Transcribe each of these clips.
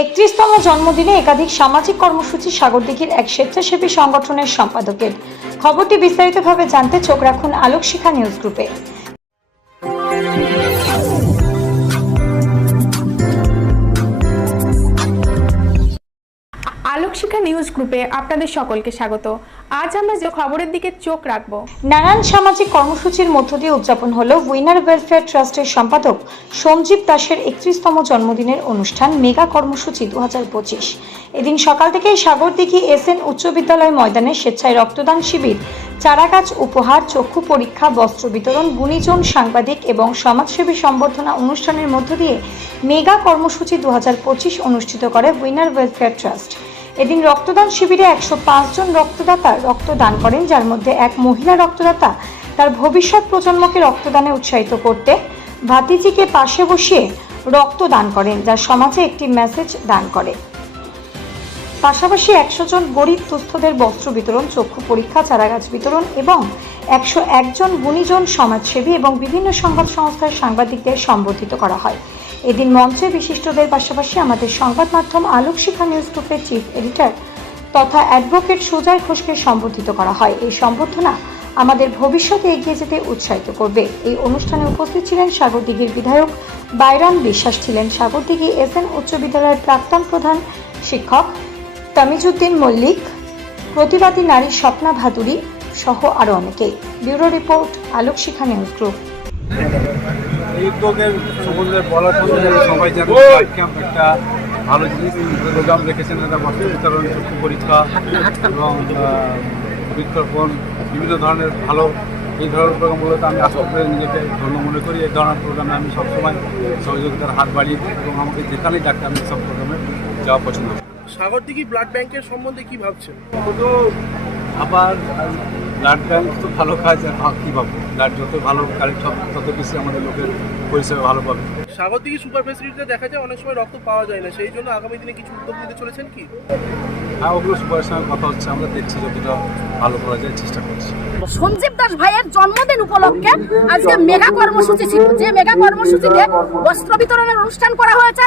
একত্রিশতম জন্মদিনে একাধিক সামাজিক কর্মসূচি সাগরদিঘির এক স্বেচ্ছাসেবী সংগঠনের সম্পাদকের খবরটি বিস্তারিতভাবে জানতে চোখ রাখুন আলোক শিখা নিউজ গ্রুপে। আলোকশিখা নিউজ গ্রুপে আপনাদের সকলকে স্বাগত। আজ আমরা যে খবরের দিকে চোখ রাখব। নানান সামাজিক কর্মসূচির মধ্য দিয়ে উদযাপন হলো উইনার ওয়েলফেয়ার ট্রাস্টের সম্পাদক সঞ্জীব দাসের একত্রিশতম জন্মদিনের অনুষ্ঠান মেগা কর্মসূচি দুহাজার পঁচিশ। এদিন সকাল থেকেই সাগরদিঘি এস এন উচ্চ বিদ্যালয় ময়দানে স্বেচ্ছায় রক্তদান শিবির, চারাগাছ উপহার, চক্ষু পরীক্ষা, বস্ত্র বিতরণ, গুণীজন সাংবাদিক এবং সমাজসেবী সম্বর্ধনা অনুষ্ঠানের মধ্য দিয়ে মেগা কর্মসূচি দু হাজার পঁচিশ অনুষ্ঠিত করে উইনার ওয়েলফেয়ার ট্রাস্ট। এদিন রক্তদান শিবিরে একশো জন রক্তদাতা রক্তদান করেন, যার মধ্যে এক মহিলা রক্তদাতা। তার ভবিষ্যৎ প্রজন্মকে রক্তদানে উৎসাহিত করতে ভাতিজিকে পাশে বসিয়ে রক্তদান করেন, যা সমাজে একটি মেসেজ দান করে। পাশাপাশি একশো জন গরিব দুস্থদের বস্ত্র বিতরণ, চক্ষু পরীক্ষা, চারাগাছ বিতরণ এবং একশো একজন গুণীজন সমাজসেবী এবং বিভিন্ন সংবাদ সংস্থার সাংবাদিকদের সম্বর্ধিত করা হয়। এদিন মঞ্চে বিশিষ্টদের পাশাপাশি আমাদের সংবাদ মাধ্যম আলোক শিখা নিউজ গ্রুপের চিফ এডিটর তথা অ্যাডভোকেট সুজয় ঘোষকে সম্বর্ধিত করা হয়। এই সম্বর্ধনা আমাদের ভবিষ্যতে এগিয়ে যেতে উৎসাহিত করবে। এই অনুষ্ঠানে উপস্থিত ছিলেন সাগরদিঘির বিধায়ক বাইরাম বিশ্বাস ছিলেন। সাগরদিঘি এস এন উচ্চ বিদ্যালয়ের প্রাক্তন প্রধান শিক্ষক তামিজুদ্দিন মল্লিক, প্রতিবাদী নারী স্বপ্না ভাদুরী সহ আরও অনেকেই। Bureau report Alok Shikha News Group. বলার ভালো জিনিস। প্রোগ্রাম রেখেছেন একটা বস্ত্র বিতরণ চক্ষু পরীক্ষা এবং বৃক্ষরোপণ বিভিন্ন ধরনের ভালো এই ধরনের প্রোগ্রামগুলোতে আমি আশা করে নিজেকে ধন্য মনে করি। এই ধরনের প্রোগ্রামে আমি সবসময় সহযোগিতার হাত বাড়িয়ে এবং আমাকে যেখানেই ডাকতে আমি সব প্রোগ্রামে যাওয়া পছন্দ করি। সাগরদিঘি ব্লাড ব্যাংকের সম্বন্ধে কি ভাবছেন? তো আবার ব্লাড ব্যাংক তো ভালো কাজ আর কী পাবো ব্লাড যত ভালো কালেক্ট হবে তত বেশি আমাদের লোকের পরিষেবা ভালো পাবে। সাগরদিঘি সুপার ফেসিলিটিতে দেখা যায় অনেক সময় রক্ত পাওয়া যায় না সেই জন্য আগামী দিনে কিছু উদ্যোগ নিতে চলেছেন কি? হ্যাঁ সঞ্জীব দাস ভাইয়ের জন্মদিন উপলক্ষে আজকে মেগা কর্মসূচি ছিল। যে মেগা কর্মসূচিতে বস্ত্র বিতরণের অনুষ্ঠান করা হয়েছে,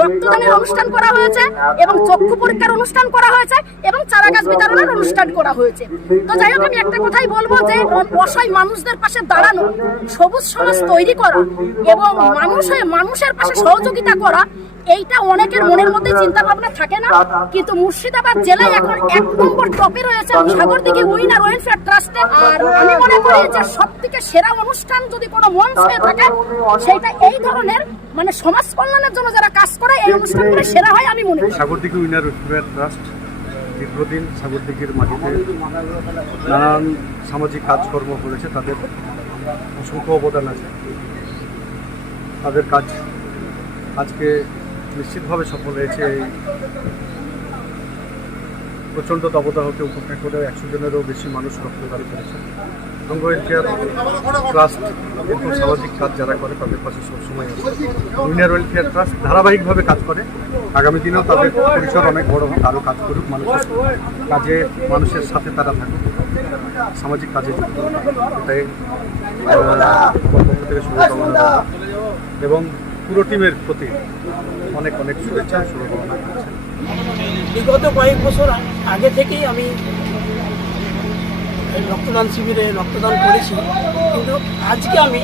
রক্তদানের অনুষ্ঠান করা হয়েছে এবং চক্ষু পরীক্ষার অনুষ্ঠান করা হয়েছে এবং চারাগাছ বিতরণের অনুষ্ঠান করা হয়েছে। তো যাই হোক, আমি একটা কথাই বলব যে, অসহায় মানুষদের পাশে দাঁড়ানো, সবুজ সমাজ তৈরি করা এবং মানুষ হয়ে মানুষের পাশে সহযোগিতা করা এইটা অনেকের মনের মধ্যে চিন্তা ভাবনা থাকে না, কিন্তু মুর্শিদাবাদ জেলায় এখন এক নম্বর টপে রয়েছে সাগরদিঘি উইনার ওয়েলফেয়ার ট্রাস্টে। আর আমি মনে করি যে সব থেকে সেরা অনুষ্ঠান যদি কোনো মঞ্চ হয়ে থাকে, সেটা এই ধরনের মানে সমাজ কল্যাণের জন্য যারা কাজ করে, এই অনুষ্ঠানগুলো সেরা হয় আমি মনে করি। সাগরদিঘি উইনার ওয়েলফেয়ার ট্রাস্ট দীর্ঘদিন সাগরদিঘির মাটিতে নানান সামাজিক কাজকর্ম করেছে, তাদের অসংখ্য অবদান আছে। তাদের কাজ আজকে নিশ্চিতভাবে সফল হয়েছে এই প্রচণ্ড দাবদাহকে উপেক্ষা করে একশো জনেরও বেশি মানুষ রক্তদান করেছে। অঙ্গ ওয়েলফেয়ার ট্রাস্ট এরকম সামাজিক কাজ যারা করে তাদের পাশে সবসময় আছে। উইনার ওয়েলফেয়ার ট্রাস্ট ধারাবাহিকভাবে কাজ করে। আগামী দিনেও তাদের পরিসর অনেক বড় হোক, আরও কাজ করুক, মানুষের কাজে, মানুষের সাথে তারা থাকুক, সামাজিক কাজে যুক্ত এটাই এবং পুরো টিমের প্রতি অনেক অনেক শুভেচ্ছা শুভকামনা বিগত কয়েক বছর আগে থেকেই আমি রক্তদান শিবিরে রক্তদান করেছি, কিন্তু আজকে আমি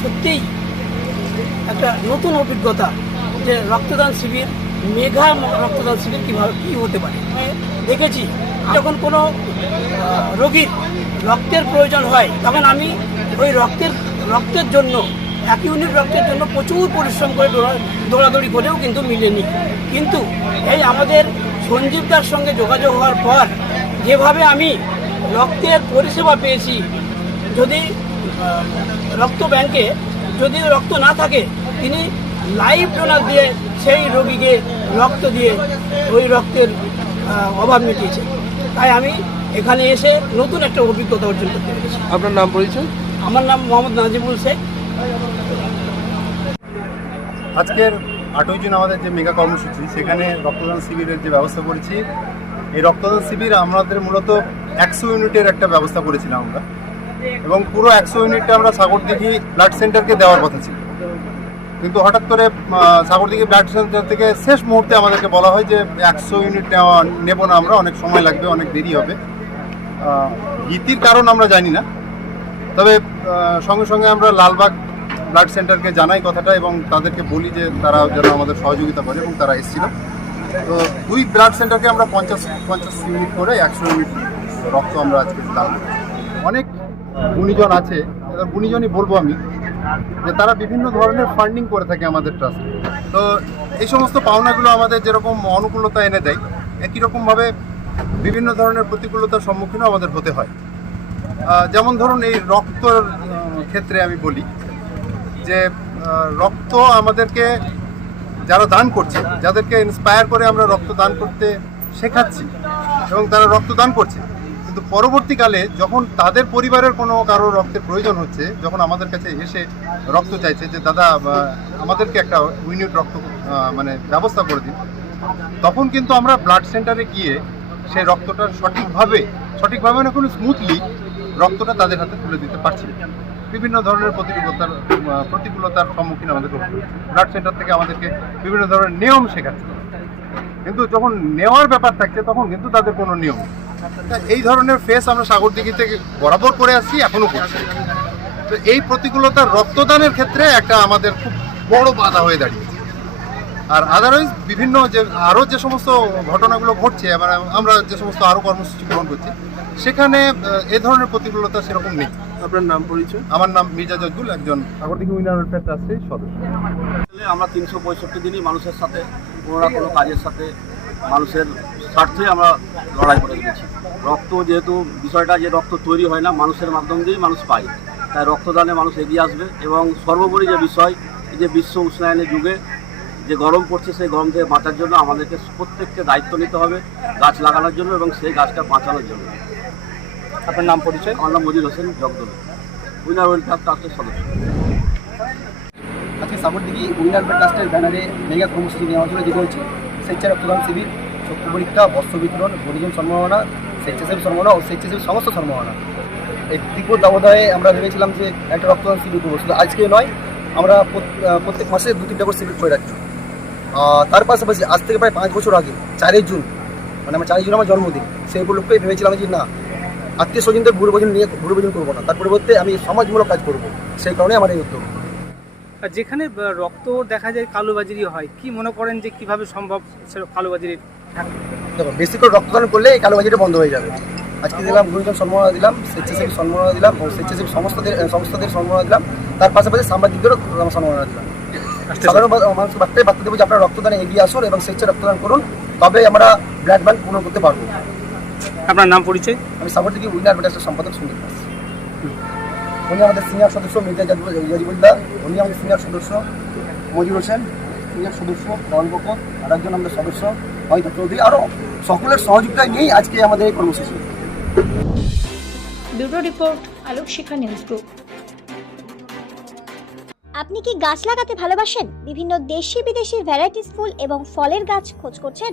সত্যিই একটা নতুন অভিজ্ঞতা যে রক্তদান শিবির, মেঘা রক্তদান শিবির কীভাবে কী হতে পারে। দেখেছি, যখন কোনো রোগীর রক্তের প্রয়োজন হয়, তখন আমি ওই রক্তের রক্তের জন্য এক ইউনিট রক্তের জন্য প্রচুর পরিশ্রম করে দৌড়া- দৌড়াদৌড়ি করেও কিন্তু মিলেনি। কিন্তু এই আমাদের সঞ্জীবদার সঙ্গে যোগাযোগ হওয়ার পর যেভাবে আমি রক্তের পরিষেবা পেয়েছি যদি রক্ত ব্যাংকে যদি রক্ত না থাকে তিনি লাইভ ডোনার দিয়ে সেই রোগীকে রক্ত দিয়ে ওই রক্তের অভাব মিটিয়েছে। তাই আমি এখানে এসে নতুন একটা অভিজ্ঞতা অর্জন করতে পেরেছি। আপনার নাম পরিচয়? আমার নাম মোহাম্মদ নাজিবুল শেখ। আজকের আটই জুন আমাদের যে মেগা কর্মসূচি, সেখানে রক্তদান শিবিরের যে ব্যবস্থা করেছি, এই রক্তদান শিবির আমাদের মূলত একশো ইউনিটের একটা ব্যবস্থা করেছিলাম আমরা। এবং পুরো একশো ইউনিটটা আমরা সাগরদিঘি ব্লাড সেন্টারকে দেওয়ার কথা ছিল। কিন্তু হঠাৎ করে সাগরদিঘি ব্লাড সেন্টার থেকে শেষ মুহূর্তে আমাদেরকে বলা হয় যে একশো ইউনিট নেওয়া, নেব না আমরা, অনেক সময় লাগবে, অনেক দেরি হবে। ভীতির কারণ আমরা জানি না। তবে সঙ্গে সঙ্গে আমরা লালবাগ ব্লাড সেন্টারকে জানাই কথাটা এবং তাদেরকে বলি যে তারা যেন আমাদের সহযোগিতা করে এবং তারা এসেছিল। তো দুই ব্লাড সেন্টারকে আমরা পঞ্চাশ পঞ্চাশ ইউনিট করে একশো ইউনিট রক্ত আমরা আজকে করেছি। অনেক গুণীজন আছে এবার গুণীজনই বলব আমি, যে তারা বিভিন্ন ধরনের ফান্ডিং করে থাকে আমাদের ট্রাস্টে। তো এই সমস্ত পাওনাগুলো আমাদের যেরকম অনুকূলতা এনে দেয়, একই রকমভাবে বিভিন্ন ধরনের প্রতিকূলতার সম্মুখীনও আমাদের হতে হয়। যেমন ধরুন এই রক্তর ক্ষেত্রে আমি বলি যে রক্ত আমাদেরকে যারা দান করছে, যাদেরকে ইন্সপায়ার করে আমরা রক্ত দান করতে শেখাচ্ছি এবং তারা রক্ত দান করছে কিন্তু পরবর্তীকালে যখন তাদের পরিবারের কোনো কারও রক্তের প্রয়োজন হচ্ছে, যখন আমাদের কাছে এসে রক্ত চাইছে যে, দাদা আমাদেরকে একটা ইউনিট রক্ত মানে ব্যবস্থা করে দিন তখন কিন্তু আমরা ব্লাড সেন্টারে গিয়ে সেই রক্তটা সঠিকভাবে সঠিকভাবে না কোনো স্মুথলি রক্তটা তাদের হাতে তুলে দিতে পারছি। বিভিন্ন ধরনের প্রতিকূলতার প্রতিকূলতার সম্মুখীন আমাদের ব্লাড সেন্টার থেকে আমাদেরকে বিভিন্ন ধরনের নিয়ম শেখাচ্ছে। কিন্তু যখন নেওয়ার ব্যাপার থাকছে, তখন কিন্তু তাদের কোনো নিয়ম এই ধরনের ফেস আমরা সাগরদিঘি থেকে বরাবর করে আসছি, এখনও করছি। তো এই প্রতিকূলতার রক্তদানের ক্ষেত্রে একটা আমাদের খুব বড় বাধা হয়ে দাঁড়িয়েছে। আর আদারওয়াইজ বিভিন্ন যে আরও যে সমস্ত ঘটনাগুলো ঘটছে, আমরা যে সমস্ত আরও কর্মসূচি গ্রহণ করছি, সেখানে এ ধরনের প্রতিকূলতা সেরকম নেই। আপনার নাম পরিচয়? আমার নাম মির্জা জজগুল একজন সাগরদিঘি উইনার ওয়েলফেয়ার ট্রাস্টের সদস্য আমরা তিনশো পঁয়ষট্টি দিনই মানুষের সাথে কোনো না কোনো কাজের সাথে মানুষের স্বার্থে আমরা লড়াই করে চলেছি। রক্ত যেহেতু বিষয়টা যে রক্ত তৈরি হয় না মানুষের মাধ্যম দিয়েই মানুষ পায়। তাই রক্তদানে মানুষ এগিয়ে আসবে এবং সর্বোপরি যে বিষয় যে বিশ্ব উষ্ণায়নের যুগে যে গরম পড়ছে সেই গরম থেকে বাঁচার জন্য আমাদেরকে প্রত্যেককে দায়িত্ব নিতে হবে গাছ লাগানোর জন্য এবং সেই গাছটা বাঁচানোর জন্য। আপনার নাম পরিচয়? আমার নাম মজির হোসেন জগদল। উইনার ওয়েলফেয়ার ট্রাস্টের সদস্য। আজকে সাগরদিঘি উইনার ট্রাস্টের ব্যানারে মেগা কর্মসূচি নেওয়ার জন্য যেটা হচ্ছে স্বেচ্ছা রক্তদান শিবির চক্ষু পরীক্ষা বস্ত্র বিতরণ গরিজন সম্ভাবনা স্বেচ্ছাসেবী সম্ভাবনা ও স্বেচ্ছাসেবী সমস্ত সম্ভাবনা এই তীব্র দাবদাহে আমরা ভেবেছিলাম যে একটা রক্তদান শিবির করব শুধু আজকে নয় আমরা প্রত- প্রত্যেক মাসে দু তিনটা করে শিবির করে রাখছি। তার পাশাপাশি আজ থেকে প্রায় পাঁচ বছর আগে চারই জুন মানে আমার চারই জুন আমার জন্মদিন সেই উপলক্ষে ভেবেছিলাম যে না আত্মীয় স্বজনদের ভুল ভোজন নিয়ে ভুল ভোজন করব না। তার পরিবর্তে আমি সমাজমূলক কাজ করব। সেই কারণে আমার এই উদ্যোগ। যেখানে রক্ত দেখা যায় কালোবাজারি হয় কি মনে করেন যে কীভাবে সম্ভব কালোবাজারি? দেখো বেশি করে রক্তদান করলে এই কালোবাজিটা বন্ধ হয়ে যাবে। আজকে দিলাম গুরুজন সম্মাননা দিলাম স্বেচ্ছাসেবী সম্মাননা দিলাম স্বেচ্ছাসেবী সমস্তদের সংস্থাদের সম্মাননা দিলাম। তার পাশাপাশি সাংবাদিকদেরও সম্মাননা দিলাম। সাধারণ বা- মানুষকে বার্তায় বার্তা দেবো যে আপনারা রক্তদানে এগিয়ে আসুন এবং স্বেচ্ছা রক্তদান করুন। তবে আমরা ব্লাড ব্যাংক পূরণ করতে পারব। আপনার নাম পরিচয়? আমি সাপোর্ট থেকে উইনার ব্যাটাসের সম্পাদক সুন্দর দাস উনি আমাদের সিনিয়র সদস্য মির্জা জাজিবুল্লাহ উনি আমাদের সিনিয়র সদস্য মজির হোসেন। সিনিয়র সদস্য রন বকর। আর একজন আমাদের সদস্য অমিত চৌধুরী। আরও সকলের সহযোগিতা নিয়েই আজকে আমাদের এই কর্মসূচি। Bureau report Alok Shikha News Group আপনি কি গাছ লাগাতে ভালোবাসেন? বিভিন্ন দেশি বিদেশি ভ্যারাইটিস ফুল এবং ফলের গাছ খোঁজ করছেন?